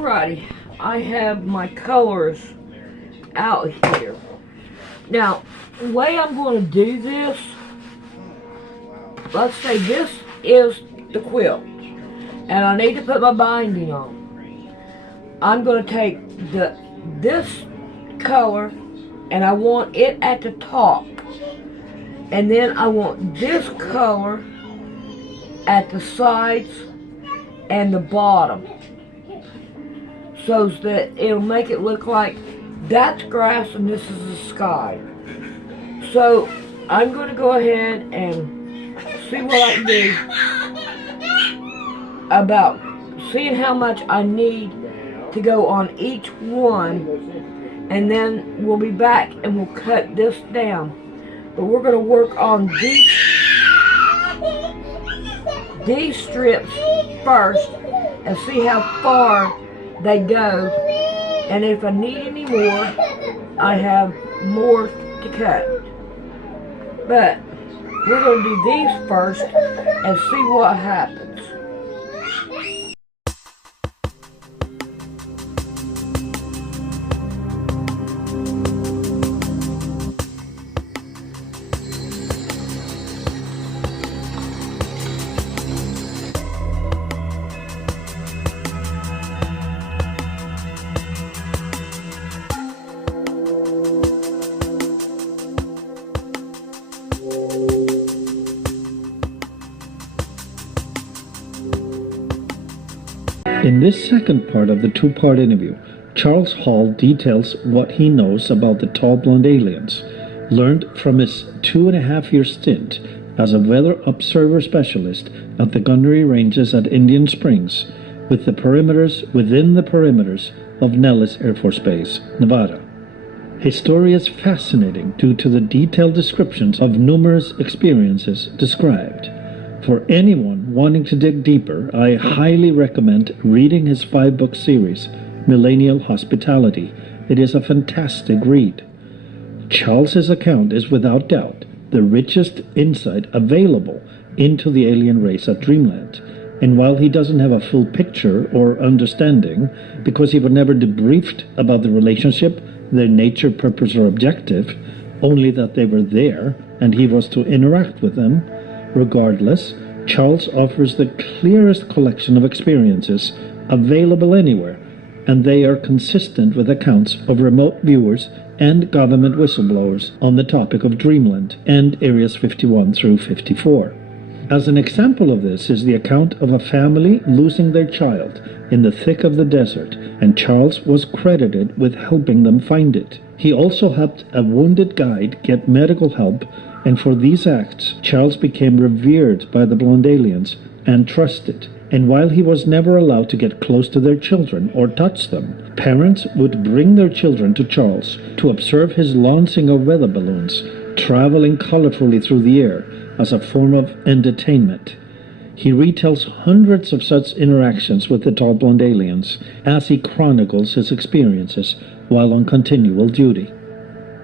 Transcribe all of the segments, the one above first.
Alrighty, I have my colors out here. Now, the way I'm going to do this, let's say this is the quilt, and I need to put my binding on. I'm going to take this color, and I want it at the top, and then I want this color at the sides and the bottom, so that it'll make it look like that's grass and this is the sky. So I'm going to go ahead and see what I can do about seeing how much I need to go on each one, and then we'll be back and we'll cut this down. But we're going to work on these strips first and see how far they go, and if I need any more, I have more to cut. But we're going to do these first and see what happens. In this second part of the two-part interview, Charles Hall details what he knows about the tall blonde aliens, learned from his 2.5-year stint as a weather observer specialist at the gunnery ranges at Indian Springs, with the perimeters within the perimeters of Nellis Air Force Base, Nevada. His story is fascinating due to the detailed descriptions of numerous experiences described. For anyone wanting to dig deeper, I highly recommend reading his 5-book series, Millennial Hospitality. It is a fantastic read. Charles's account is without doubt the richest insight available into the alien race at Dreamland. And while he doesn't have a full picture or understanding, because he was never debriefed about the relationship, their nature, purpose, or objective, only that they were there and he was to interact with them, regardless, Charles offers the clearest collection of experiences available anywhere, and they are consistent with accounts of remote viewers and government whistleblowers on the topic of Dreamland and Areas 51 through 54. As an example of this is the account of a family losing their child in the thick of the desert, and Charles was credited with helping them find it. He also helped a wounded guide get medical help, and for these acts, Charles became revered by the blonde aliens and trusted. And while he was never allowed to get close to their children or touch them, parents would bring their children to Charles to observe his launching of weather balloons, traveling colorfully through the air as a form of entertainment. He retells hundreds of such interactions with the tall blonde aliens as he chronicles his experiences while on continual duty.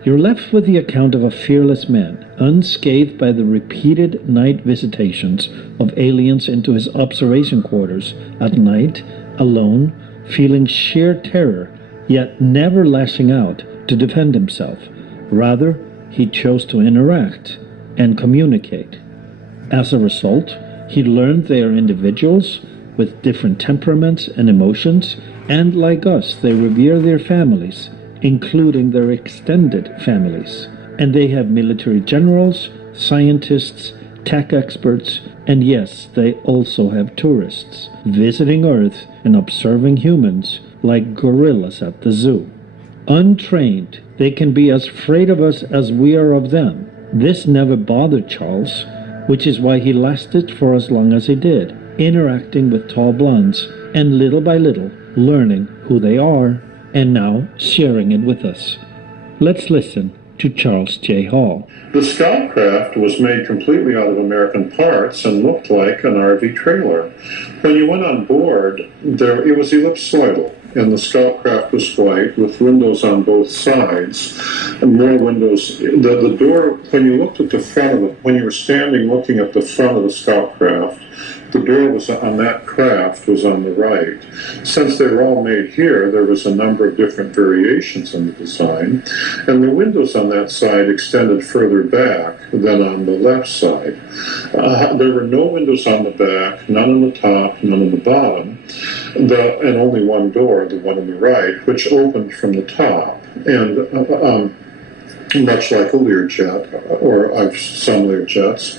You're left with the account of a fearless man, unscathed by the repeated night visitations of aliens into his observation quarters at night, alone, feeling sheer terror, yet never lashing out to defend himself. Rather, he chose to interact and communicate. As a result, he learned they are individuals with different temperaments and emotions, and like us, they revere their families, including their extended families. And they have military generals, scientists, tech experts, and yes, they also have tourists visiting Earth and observing humans like gorillas at the zoo. Untrained, they can be as afraid of us as we are of them. This never bothered Charles, which is why he lasted for as long as he did, interacting with tall blondes and little by little learning who they are, and now sharing it with us. Let's listen to Charles J. Hall. The Scoutcraft was made completely out of American parts and looked like an RV trailer. When you went on board, it was ellipsoidal, and the Scoutcraft was white with windows on both sides, and more windows. The door, when you looked at the front of it, when you were standing looking at the front of the Scoutcraft, The door was on that craft was on the right. Since they were all made here, there was a number of different variations in the design, and the windows on that side extended further back than on the left side. There were no windows on the back, none on the top, none on the bottom, and only one door, the one on the right, which opened from the top. And much like a Learjet, or some Learjets,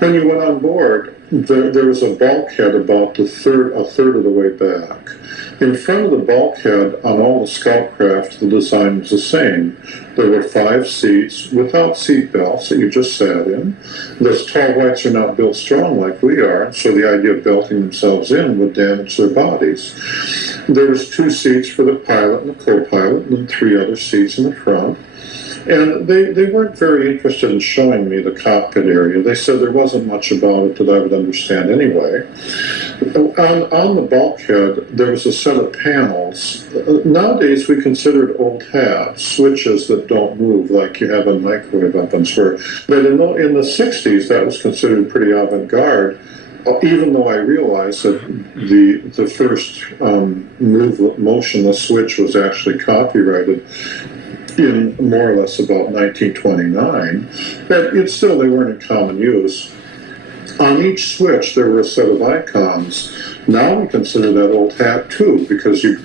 when you went on board, there was a bulkhead about a third of the way back. In front of the bulkhead on all the scout craft, the design was the same. There were 5 seats without seat belts that you just sat in. Those tall whites are not built strong like we are, so the idea of belting themselves in would damage their bodies. There was 2 seats for the pilot and the co-pilot, and 3 other seats in the front. And they weren't very interested in showing me the cockpit area. They said there wasn't much about it that I would understand anyway. On the bulkhead, there was a set of panels. Nowadays, we consider it old hat, switches that don't move like you have in microwave ovens. But in the 60s, that was considered pretty avant-garde, even though I realized that the first motionless switch was actually copyrighted in more or less about 1929, but they weren't in common use. On each switch, there were a set of icons. Now we consider that old hat too, because you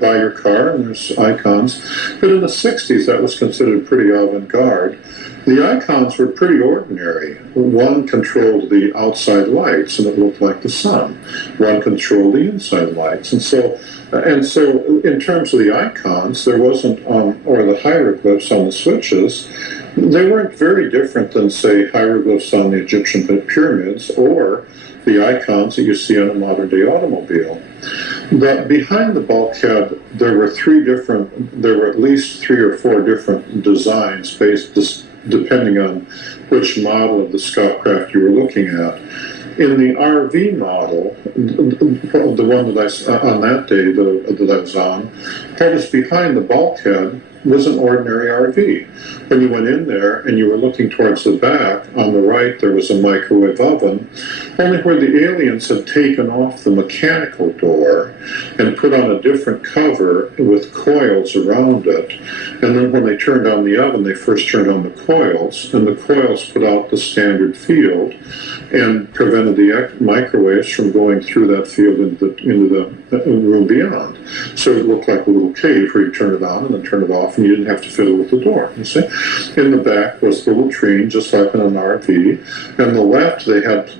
buy your car and there's icons. But in the 60s, that was considered pretty avant-garde. The icons were pretty ordinary. One controlled the outside lights, and it looked like the sun. One controlled the inside lights. And so in terms of the icons, there wasn't, or the hieroglyphs on the switches, they weren't very different than, say, hieroglyphs on the Egyptian pyramids or the icons that you see on a modern-day automobile. But behind the bulkhead, there were at least 3 or 4 different designs depending on which model of the scout craft you were looking at. In the RV model, the one that on that day that I was on, what was behind the bulkhead was an ordinary RV. When you went in there and you were looking towards the back, on the right there was a microwave oven, only where the aliens had taken off the mechanical door and put on a different cover with coils around it. And then when they turned on the oven, they first turned on the coils, and the coils put out the standard field and prevented the microwaves from going through that field into the room beyond. So it looked like a little cave where you turn it on and then turn it off, and you didn't have to fiddle with the door, you see. In the back was the latrine, just like in an RV. And the left, they had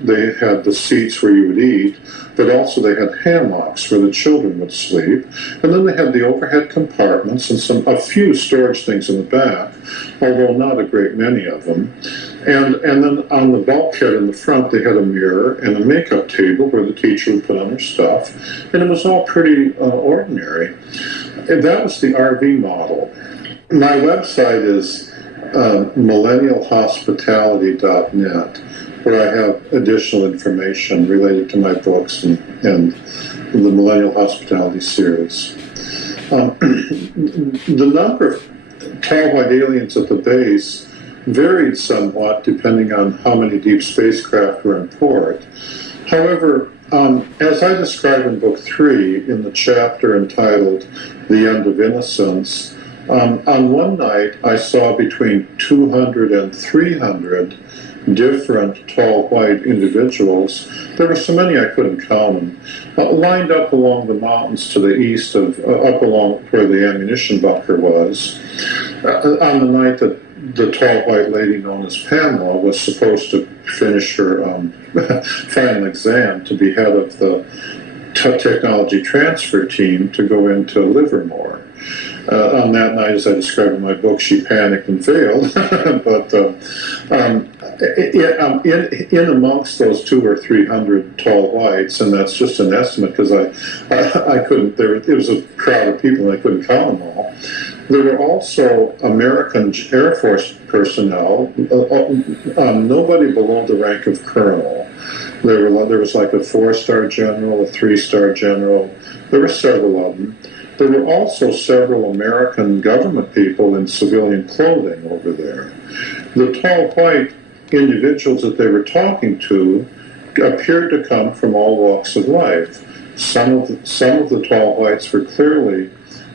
the seats where you would eat, but also they had hammocks where the children would sleep. And then they had the overhead compartments and a few storage things in the back, although not a great many of them. And then on the bulkhead in the front, they had a mirror and a makeup table where the teacher would put on her stuff. And it was all pretty ordinary. And that was the RV model. My website is millennialhospitality.net, where I have additional information related to my books and the Millennial Hospitality series. The number of tall white aliens at the base varied somewhat depending on how many deep spacecraft were in port. However, as I describe in Book 3, in the chapter entitled The End of Innocence, on one night I saw between 200 and 300 different tall white individuals. There were so many I couldn't count them, lined up along the mountains to the east up along where the ammunition bunker was. On the night that the tall white lady known as Pamela was supposed to finish her final exam to be head of the technology transfer team to go into Livermore. On that night, as I described in my book, she panicked and failed. But in amongst those 200 or 300 tall whites, and that's just an estimate because I couldn't. It was a crowd of people, and I couldn't count them all. There were also American Air Force personnel, nobody below the rank of colonel. There was like a 4-star general, a 3-star general. There were several of them. There were also several American government people in civilian clothing over there. The tall white individuals that they were talking to appeared to come from all walks of life. Some of the tall whites were clearly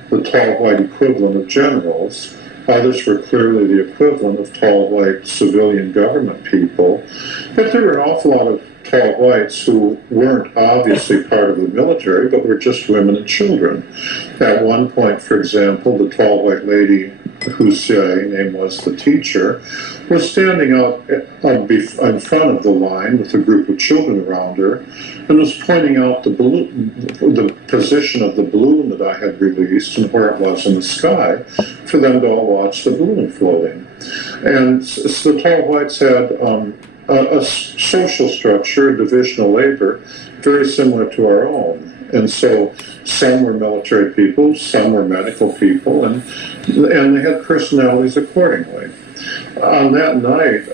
the tall white equivalent of generals. Others were clearly the equivalent of tall white civilian government people. But there were an awful lot of tall whites who weren't obviously part of the military, but were just women and children. At one point, for example, the tall white lady whose name was the teacher, was standing out in front of the line with a group of children around her and was pointing out the position of the balloon that I had released and where it was in the sky for them to all watch the balloon floating. And so the tall whites had a social structure, a division of labor, very similar to our own. And so some were military people, some were medical people, and they had personalities accordingly. On that night,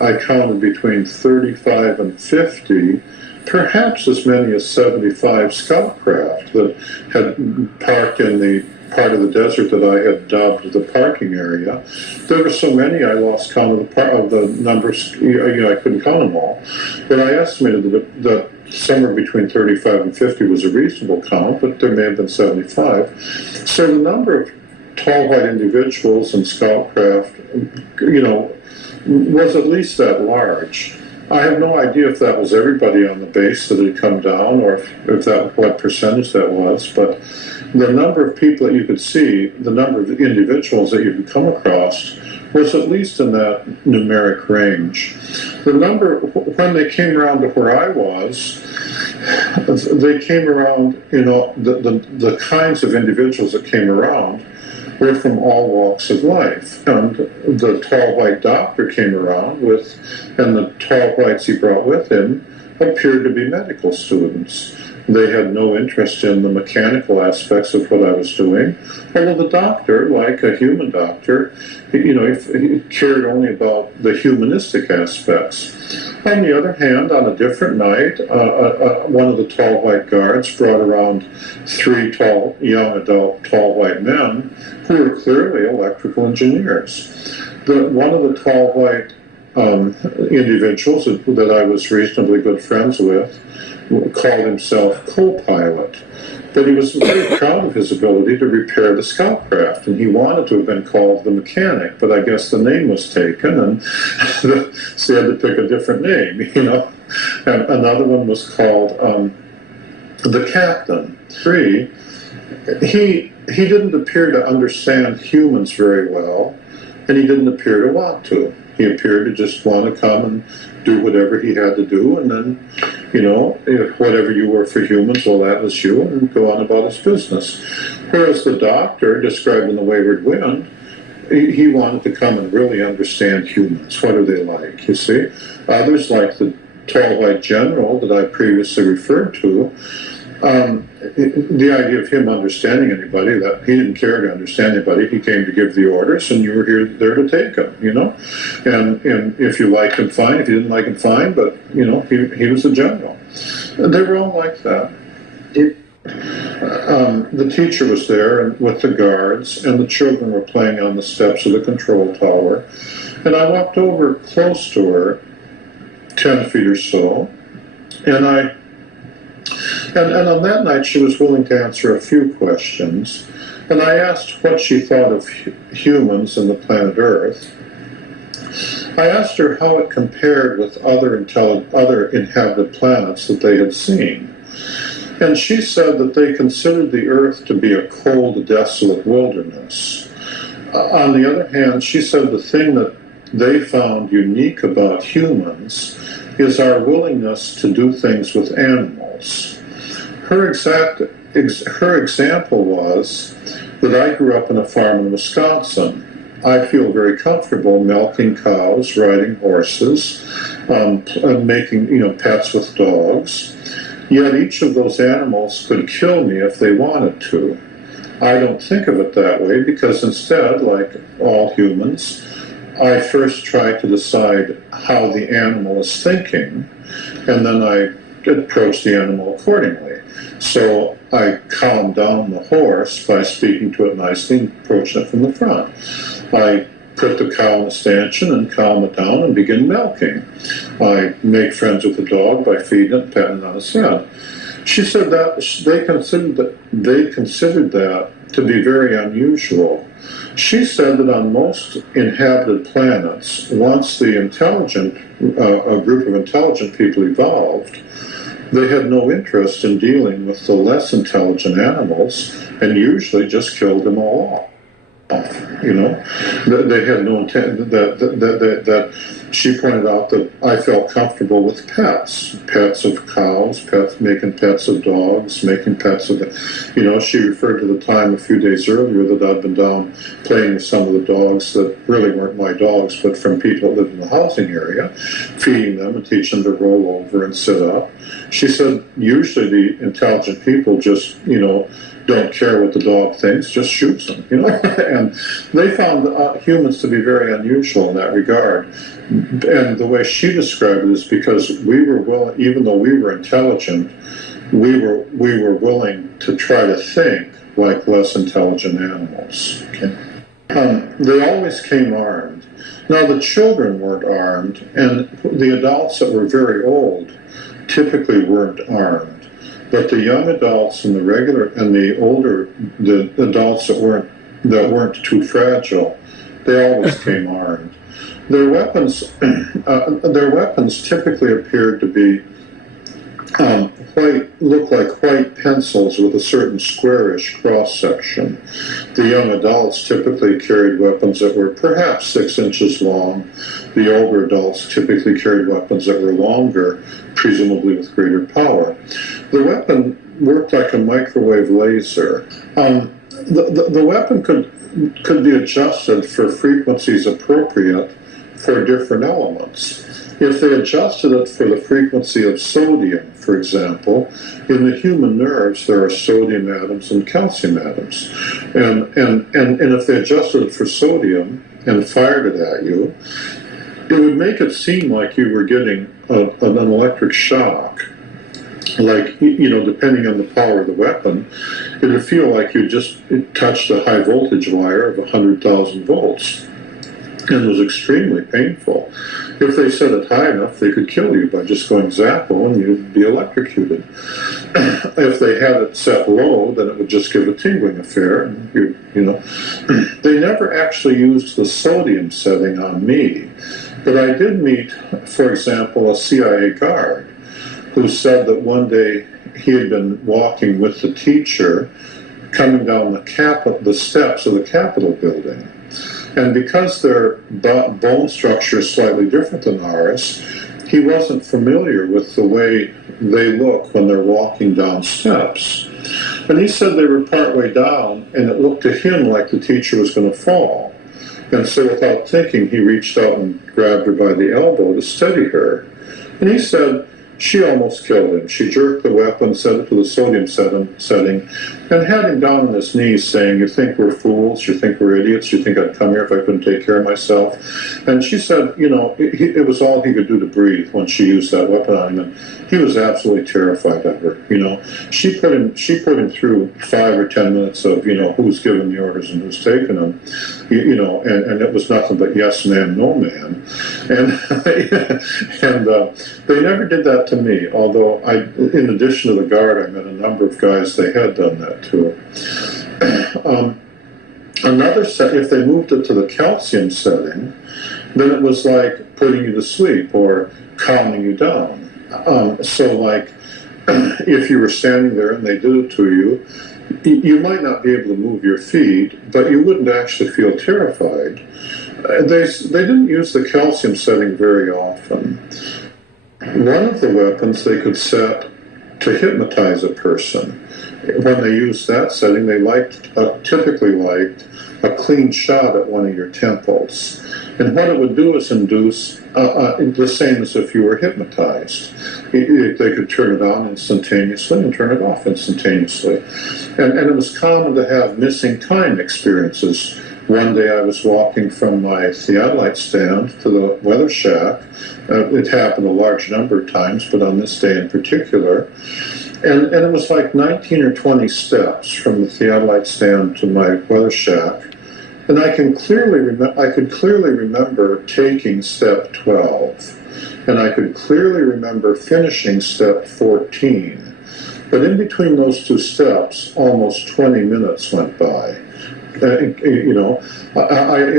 I counted between 35 and 50, perhaps as many as 75 scout craft that had parked in the part of the desert that I had dubbed the parking area. There were so many I lost count of the numbers. I couldn't count them all. But I estimated that somewhere between 35 and 50 was a reasonable count, but there may have been 75. So the number of tall white individuals and scout craft, was at least that large. I have no idea if that was everybody on the base that had come down or what percentage that was, but the number of people that you could see, the number of individuals that you could come across was at least in that numeric range. The number, when they came around to where I was, they came around, the kinds of individuals that came around were from all walks of life. And the tall white doctor came around and the tall whites he brought with him appeared to be medical students. They had no interest in the mechanical aspects of what I was doing. Although the doctor, like a human doctor, he cared only about the humanistic aspects. On the other hand, on a different night, one of the tall white guards brought around 3 young adult tall white men who were clearly electrical engineers. One of the tall white individuals that I was reasonably good friends with called himself co-pilot, but he was very proud of his ability to repair the scout craft, and he wanted to have been called the mechanic, but I guess the name was taken, and so he had to pick a different name, And another one was called the captain. He didn't appear to understand humans very well, and he didn't appear to want to. He appeared to just want to come and do whatever he had to do, and then, whatever you were for humans, well, that was you, and go on about his business. Whereas the doctor, described in The Wayward Wind, he wanted to come and really understand humans. What are they like, you see? Others, like the tall white general that I previously referred to, the idea of him understanding anybody, that he didn't care to understand anybody, he came to give the orders, and you were there to take them, and if you liked him, fine. If you didn't like him, fine, but he was a general. And they were all like that. The teacher was there with the guards, and the children were playing on the steps of the control tower, and I walked over close to her, 10 feet or so, and on that night, she was willing to answer a few questions. And I asked what she thought of humans and the planet Earth. I asked her how it compared with other inhabited planets that they had seen. And she said that they considered the Earth to be a cold, desolate wilderness. On the other hand, she said the thing that they found unique about humans is our willingness to do things with animals. Her example was that I grew up in a farm in Wisconsin. I feel very comfortable milking cows, riding horses, and making pets with dogs. Yet each of those animals could kill me if they wanted to. I don't think of it that way because instead, like all humans, I first try to decide how the animal is thinking, and then I approach the animal accordingly. So I calm down the horse by speaking to it nicely and approaching it from the front. I put the cow in a stanchion and calm it down and begin milking. I make friends with the dog by feeding it and patting it on its head. She said that they considered that to be very unusual. She said that on most inhabited planets, once the a group of intelligent people evolved, they had no interest in dealing with the less intelligent animals and usually just killed them all off. You know, they had no intent. That she pointed out that I felt comfortable with pets of cows, making pets of dogs, making pets of, you know. She referred to the time a few days earlier that I'd been down playing with some of the dogs that really weren't my dogs, but from people that lived in the housing area, feeding them and teaching them to roll over and sit up. She said usually the intelligent people just, you know, don't care what the dog thinks, just shoots them, you know. And they found humans to be very unusual in that regard. And the way she described it is because we were willing, even though we were intelligent, we were willing to try to think like less intelligent animals. Okay? They always came armed. Now the children weren't armed, and the adults that were very old typically weren't armed. But the young adults and the adults that weren't too fragile, they always came armed. Their weapons typically appeared to be look like white pencils with a certain squarish cross section. The young adults typically carried weapons that were perhaps 6 inches long. The older adults typically carried weapons that were longer, presumably with greater power. The weapon worked like a microwave laser. The weapon could be adjusted for frequencies appropriate for different elements. If they adjusted it for the frequency of sodium, for example, in the human nerves there are sodium atoms and calcium atoms. And if they adjusted it for sodium and fired it at you, it would make it seem like you were getting an electric shock. Like, you know, depending on the power of the weapon, it would feel like you just touched a high voltage wire of 100,000 volts. And it was extremely painful. If they set it high enough, they could kill you by just going zappo and you'd be electrocuted. If they had it set low, then it would just give a tingling affair. And you know, they never actually used the sodium setting on me. But I did meet, for example, a CIA guard who said that one day he had been walking with the teacher coming down the steps of the Capitol building. And because their bone structure is slightly different than ours, he wasn't familiar with the way they look when they're walking down steps. And he said they were partway down, and it looked to him like the teacher was going to fall. And so without thinking, he reached out and grabbed her by the elbow to steady her. And he said she almost killed him. She jerked the weapon, set it to the sodium setting, and had him down on his knees saying, "You think we're fools? You think we're idiots? You think I'd come here if I couldn't take care of myself?" And she said, you know, it was all he could do to breathe when she used that weapon on him. And he was absolutely terrified of her. You know, she put him through 5 or 10 minutes of, you know, who's giving the orders and who's taking them. You know, and it was nothing but yes man, no man. And they never did that to me, although in addition to the guard, I met a number of guys they had done that to. Another set, if they moved it to the calcium setting, then it was like putting you to sleep or calming you down. So like, if you were standing there and they did it to you, you might not be able to move your feet, but you wouldn't actually feel terrified. They didn't use the calcium setting very often. One of the weapons they could set to hypnotize a person. When they used that setting, they typically liked a clean shot at one of your temples. And what it would do is induce the same as if you were hypnotized. They could turn it on instantaneously and turn it off instantaneously. And it was common to have missing time experiences. One day I was walking from my theodolite stand to the weather shack. It happened a large number of times, but on this day in particular. And it was like 19 or 20 steps from the theodolite stand to my weather shack. And I could clearly remember taking step 12, and I could clearly remember finishing step 14. But in between those two steps, almost 20 minutes went by. It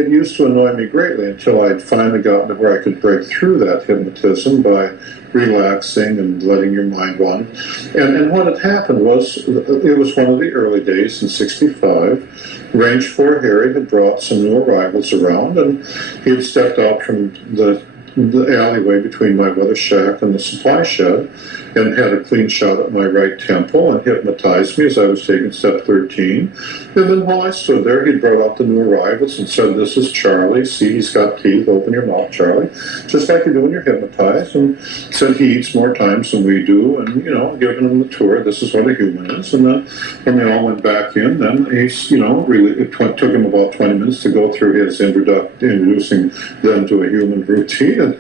used to annoy me greatly until I'd finally gotten to where I could break through that hypnotism by relaxing and letting your mind wander. And what had happened was, it was one of the early days in '65. Range 4 Harry had brought some new arrivals around, and he had stepped out from the alleyway between my weather shack and the supply shed and had a clean shot at my right temple and hypnotized me as I was taking step 13. And then while I stood there, he brought out the new arrivals and said, "This is Charlie. See, he's got teeth. Open your mouth, Charlie." Just like you do when you're hypnotized. And said he eats more times than we do. And, giving him the tour, this is what a human is. And then when they all went back in, then he's, it took him about 20 minutes to go through his introducing them to a human routine and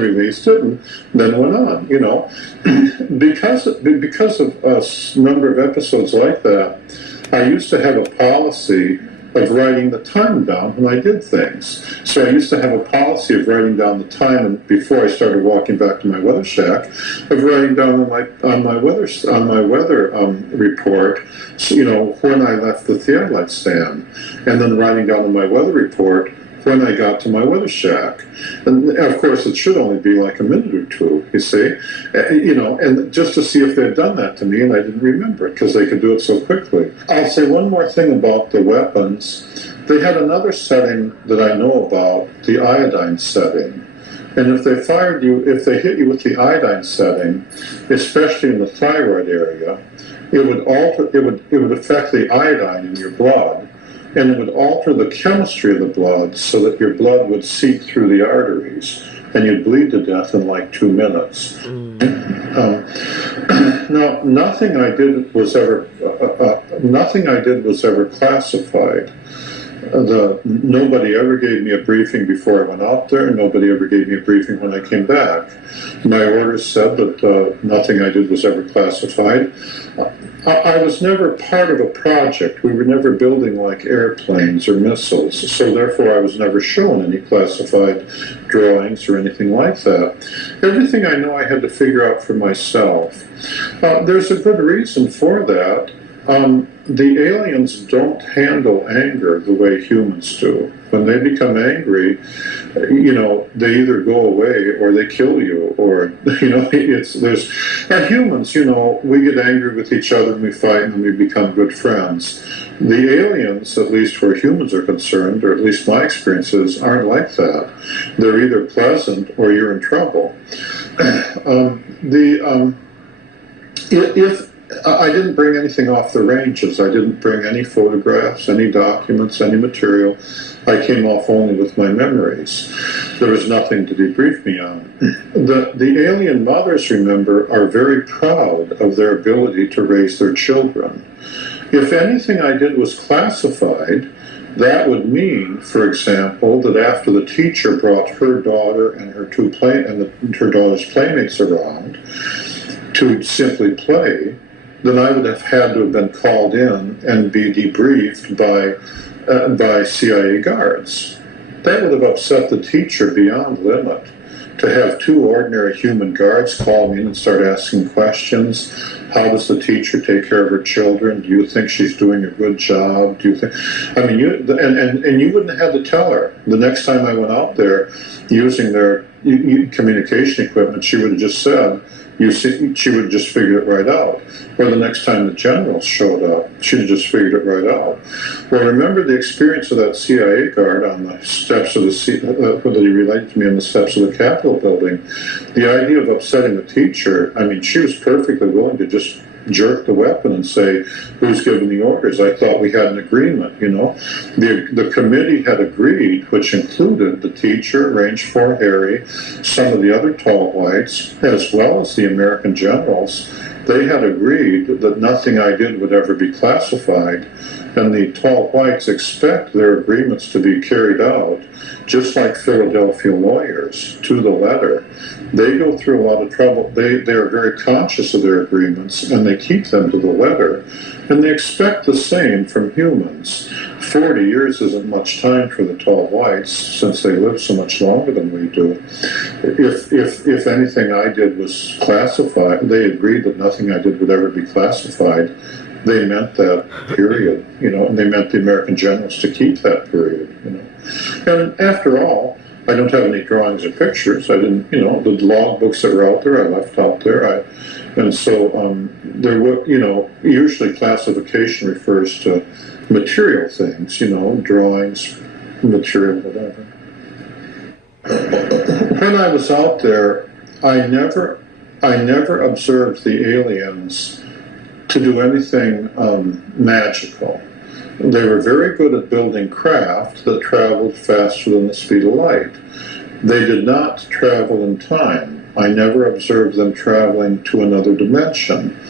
released it and then went on, Because of a number of episodes like that, I used to have a policy of writing the time down when I did things. So I used to have a policy of writing down the time, and before I started walking back to my weather shack, of writing down on my weather report, when I left the theodolite stand, and then writing down on my weather report when I got to my weather shack. And of course it should only be like a minute or two, you see, and just to see if they'd done that to me, and I didn't remember it because they could do it so quickly. I'll say one more thing about the weapons. They had another setting that I know about, the iodine setting. And if they hit you with the iodine setting, especially in the thyroid area, it would affect the iodine in your blood, and it would alter the chemistry of the blood so that your blood would seep through the arteries, and you'd bleed to death in like 2 minutes. Now, nothing I did was ever classified. Nobody ever gave me a briefing before I went out there. Nobody ever gave me a briefing when I came back. My orders said that nothing I did was ever classified. I was never part of a project. We were never building like airplanes or missiles, so therefore I was never shown any classified drawings or anything like that. Everything I know I had to figure out for myself. There's a good reason for that. The aliens don't handle anger the way humans do. When they become angry, they either go away or they kill you, or humans, we get angry with each other and we fight and then we become good friends. The aliens, at least where humans are concerned, or at least my experiences, aren't like that. They're either pleasant or you're in trouble. If I didn't bring anything off the ranges. I didn't bring any photographs, any documents, any material. I came off only with my memories. There was nothing to debrief me on. The alien mothers, remember, are very proud of their ability to raise their children. If anything I did was classified, that would mean, for example, that after the teacher brought her daughter and her her daughter's playmates around to simply play, then I would have had to have been called in and be debriefed by CIA guards. That would have upset the teacher beyond limit. To have 2 ordinary human guards call me in and start asking questions. How does the teacher take care of her children? Do you think she's doing a good job? Do you think? I mean, you wouldn't have had to tell her. The next time I went out there using their communication equipment, she would have just said, she would have just figured it right out. Or the next time the generals showed up, she'd have just figured it right out. Well, remember the experience of that CIA guard on the steps of that he related to me on the steps of the Capitol building. The idea of upsetting the teacher, I mean, she was perfectly willing to just jerk the weapon and say, who's giving the orders? I thought we had an agreement, The committee had agreed, which included the teacher, Range 4 Harry, some of the other tall whites, as well as the American generals. They had agreed that nothing I did would ever be classified, and the tall whites expect their agreements to be carried out, just like Philadelphia lawyers, to the letter. They go through a lot of trouble. They are very conscious of their agreements, and they keep them to the letter. And they expect the same from humans. 40 years isn't much time for the tall whites, since they live so much longer than we do. If anything I did was classified, they agreed that nothing I did would ever be classified. They meant that period, and they meant the American generals to keep that period, And after all, I don't have any drawings or pictures. I didn't, the log books that were out there, I left out there. And so there were, usually classification refers to material things, drawings, material, whatever. When I was out there, I never observed the aliens to do anything magical. They were very good at building craft that traveled faster than the speed of light. They did not travel in time. I never observed them traveling to another dimension.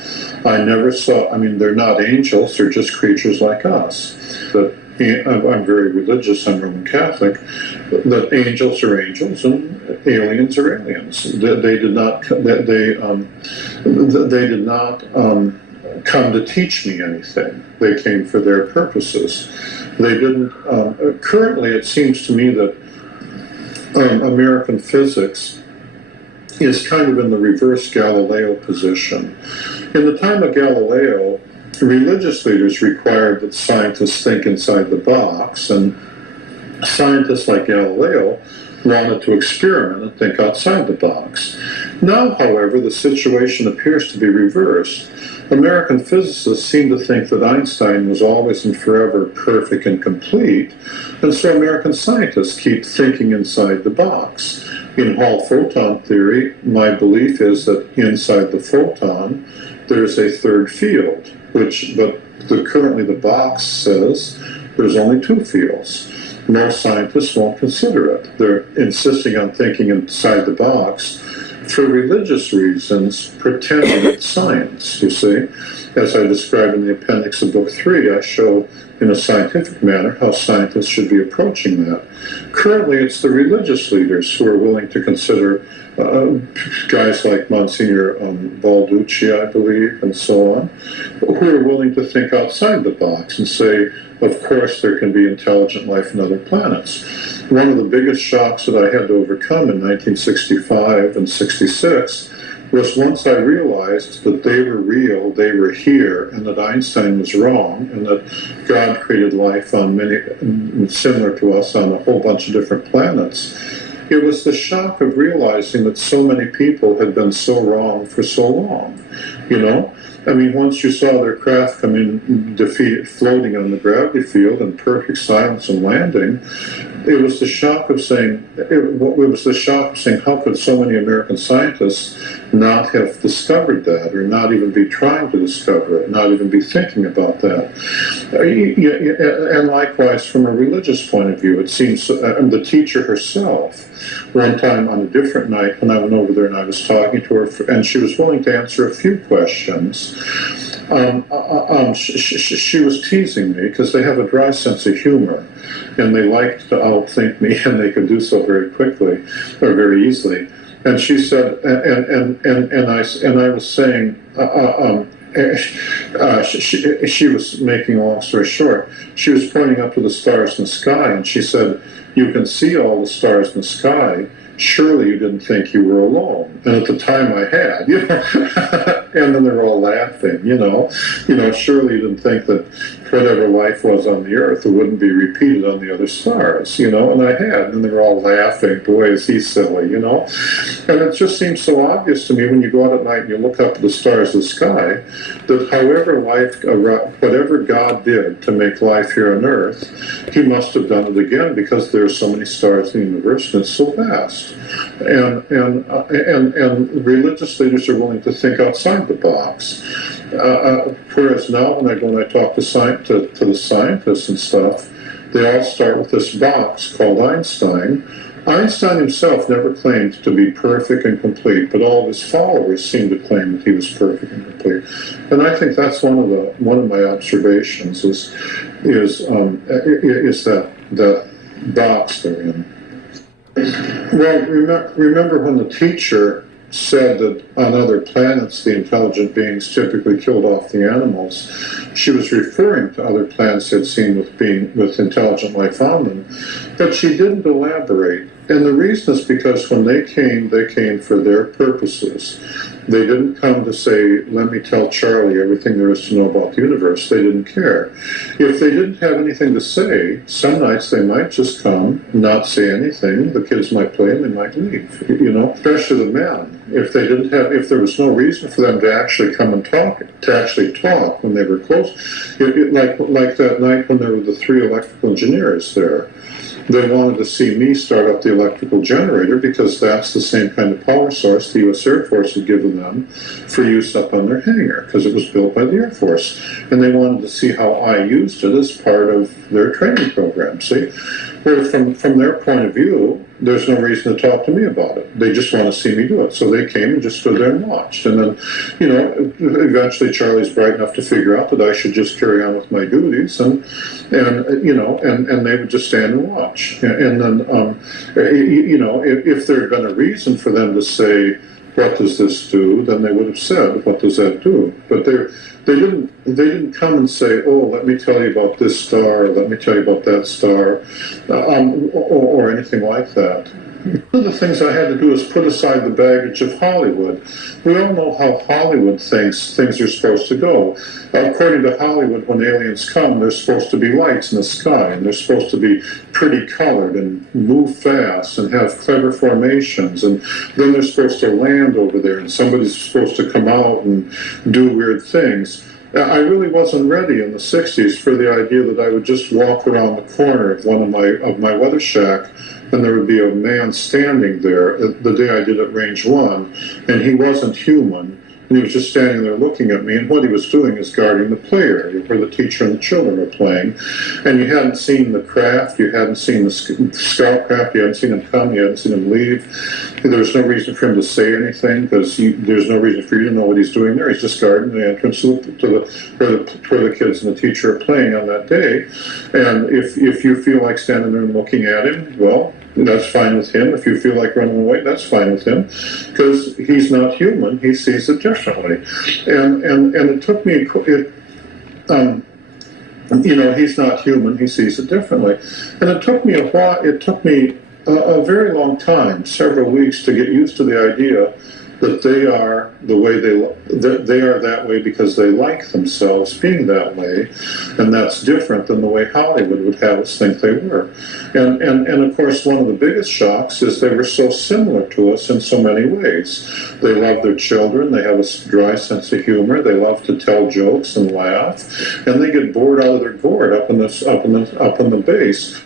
I never saw, they're not angels, they're just creatures like us. I'm very religious, I'm Roman Catholic, that angels are angels and aliens are aliens. They did not come to teach me anything. They came for their purposes. They didn't, currently it seems to me that American physics is kind of in the reverse Galileo position. In the time of Galileo, religious leaders required that scientists think inside the box, and scientists like Galileo wanted to experiment and think outside the box. Now, however, the situation appears to be reversed. American physicists seem to think that Einstein was always and forever perfect and complete, and so American scientists keep thinking inside the box. In Hall photon theory, my belief is that inside the photon, there's a third field, currently the box says there's only two fields. Most scientists won't consider it. They're insisting on thinking inside the box for religious reasons, pretending it's science, you see. As I describe in the appendix of Book 3, I show in a scientific manner how scientists should be approaching that. Currently, it's the religious leaders who are willing to consider guys like Monsignor Balducci, I believe, and so on, who are willing to think outside the box and say, of course, there can be intelligent life on other planets. One of the biggest shocks that I had to overcome in 1965 and 66 was once I realized that they were real, they were here, and that Einstein was wrong, and that God created life on many, similar to us, on a whole bunch of different planets. It was the shock of realizing that so many people had been so wrong for so long, once you saw their craft come in defeated, floating on the gravity field in perfect silence and landing, it was the shock of saying, how could so many American scientists not have discovered that, or not even be trying to discover it, not even be thinking about that? And likewise, from a religious point of view, it seems the teacher herself, one time on a different night when I went over there and I was talking to her, and she was willing to answer a few questions. She was teasing me because they have a dry sense of humor, and they like to outthink me, and they can do so very quickly or very easily. And she said, and I was saying, she was making a long story short. She was pointing up to the stars in the sky, and she said, "You can see all the stars in the sky. Surely you didn't think you were alone." And at the time I had, and then they're all laughing, surely you didn't think that whatever life was on the earth, it wouldn't be repeated on the other stars, and I had, and they were all laughing, boy, is he silly, And it just seems so obvious to me when you go out at night and you look up at the stars of the sky, that whatever God did to make life here on earth, he must have done it again, because there are so many stars in the universe and it's so vast. And religious leaders are willing to think outside the box. Whereas now when I go and I talk to the scientists and stuff, they all start with this box called Einstein. Einstein himself never claimed to be perfect and complete, but all of his followers seem to claim that he was perfect and complete. And I think that's one of my observations is that box they're in. Well, remember when the teacher said that on other planets the intelligent beings typically killed off the animals, she was referring to other planets they'd seen with intelligent life on them, but she didn't elaborate. And the reason is because when they came for their purposes. They didn't come to say, let me tell Charlie everything there is to know about the universe. They didn't care. If they didn't have anything to say, some nights they might just come, not say anything. The kids might play and they might leave, especially the men. If there was no reason for them to actually come and talk when they were close, like that night when there were the 3 electrical engineers there. They wanted to see me start up the electrical generator because that's the same kind of power source the U.S. Air Force had given them for use up on their hangar because it was built by the Air Force. And they wanted to see how I used it as part of their training program, see? Where from their point of view, there's no reason to talk to me about it. They just want to see me do it. So they came and just stood there and watched. And then, eventually Charlie's bright enough to figure out that I should just carry on with my duties, and they would just stand and watch. And then, if there had been a reason for them to say, what does this do? Then they would have said, what does that do? But they didn't come and say, oh, let me tell you about this star, let me tell you about that star, or anything like that. One of the things I had to do is put aside the baggage of Hollywood. We all know how Hollywood thinks things are supposed to go. According to Hollywood, when aliens come, there's supposed to be lights in the sky, and they're supposed to be pretty colored and move fast and have clever formations, and then they're supposed to land over there, and somebody's supposed to come out and do weird things. I really wasn't ready in the 60s for the idea that I would just walk around the corner of my weather shack and there would be a man standing there the day I did at Range 1, and he wasn't human. And he was just standing there looking at me, and what he was doing is guarding the play area where the teacher and the children were playing. And you hadn't seen the craft, you hadn't seen the scout craft, you hadn't seen him come, you hadn't seen him leave. There was no reason for him to say anything, because there's no reason for you to know what he's doing there. He's just guarding the entrance to where the kids and the teacher are playing on that day. And if you feel like standing there and looking at him, well, that's fine with him. If you feel like running away, that's fine with him, because he's not human. He sees it differently, and it took me. He's not human. He sees it differently, and it took me a while. It took me a very long time, several weeks, to get used to the idea that they are the way they are that way because they like themselves being that way, and that's different than the way Hollywood would have us think they were. And of course, one of the biggest shocks is they were so similar to us in so many ways. They love their children, they have a dry sense of humor, they love to tell jokes and laugh, and they get bored out of their gourd up in the base.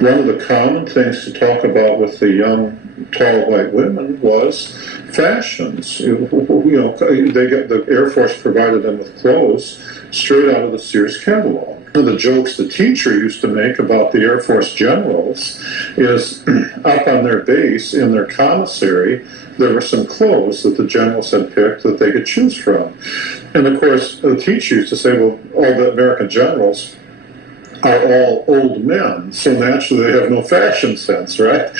One of the common things to talk about with the young, tall white women was fashions. The Air Force provided them with clothes straight out of the Sears catalog. One of the jokes the teacher used to make about the Air Force generals is up on their base, in their commissary, there were some clothes that the generals had picked that they could choose from. And of course, the teacher used to say, well, all the American generals are all old men, so naturally they have no fashion sense, right?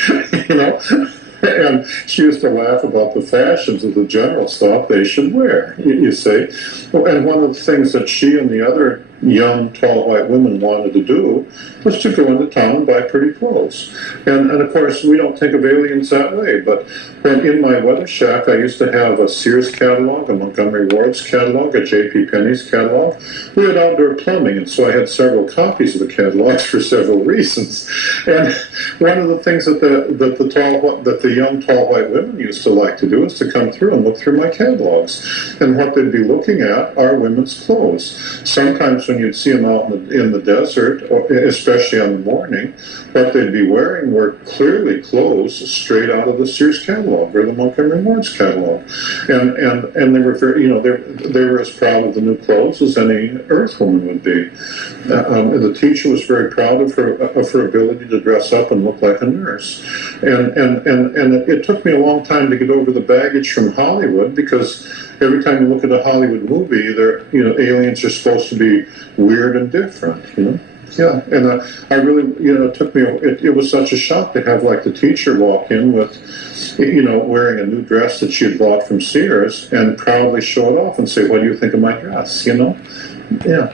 And she used to laugh about the fashions that the generals thought they should wear, you see. And one of the things that she and the other young, tall, white women wanted to do was to go into town and buy pretty clothes. And of course, we don't think of aliens that way, but when in my weather shack, I used to have a Sears catalog, a Montgomery Ward's catalog, a J.P. Penney's catalog. We had outdoor plumbing, and so I had several copies of the catalogs for several reasons. And one of the things that the young, tall, white women used to like to do is to come through and look through my catalogs. And what they'd be looking at are women's clothes. Sometimes when you'd see them out in the desert, or especially on the morning, what they'd be wearing were clearly clothes straight out of the Sears catalog or the Montgomery Ward's catalog, and they were very, they were as proud of the new clothes as any Earth woman would be. The teacher was very proud of her ability to dress up and look like a nurse, and it took me a long time to get over the baggage from Hollywood, because every time you look at a Hollywood movie, aliens are supposed to be weird and different, Yeah, and I really, it took me, it was such a shock to have like the teacher walk in with, wearing a new dress that she had bought from Sears and proudly show it off and say, what do you think of my dress, Yeah.